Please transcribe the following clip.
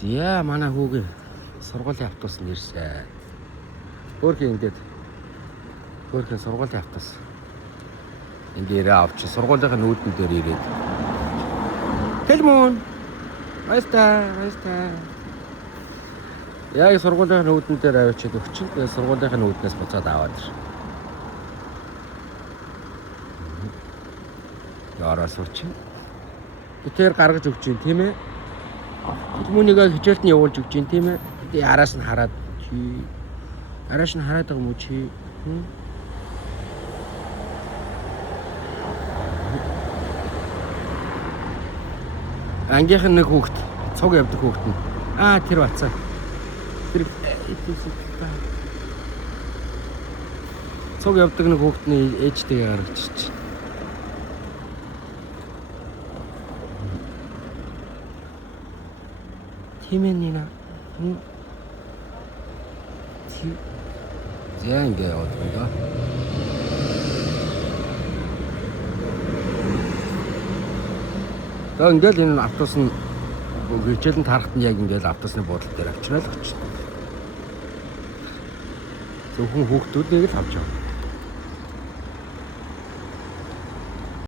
Зя манай хүүгийн сургуулийн автобус нэрсэн. Хөөрхөн ингээд хөөрхөн сургуулийн автобус. Ингээд авч сургуулийн нүүдэн дээр ирээд. Хэлмон. Айста. Яг сургуулийн нүүдэн дээр авчид өгчин. Тэгээ сургуулийн нүүднээс буцаад аваад ир. Яараа суучин. Тэр гаргаж өгч юм тийм ээ. Хүмүүнийг хичээлд нь явуулж өгч юм тийм ээ. Тэгээ араас нь хараад чи. Араас нь хараад байгаа юм уу чи? Ангийнхан нэг хүүхэд цуг явдаг хүүхэд нь. Тэр бацаа. Тэр цуг явдаг нэг хүүхдний ээжтэйгээ гаргаж ирчих. Тийм ээ Нина. Зя ингээ яваад байгаа. Тэгээ ингээл энэ автобус нь хичээлэн тарахт нь яг ингээл автобусны буудлын дээр авчраа л очив. Зөвхөн хүүхдүүдийг л авч яваа.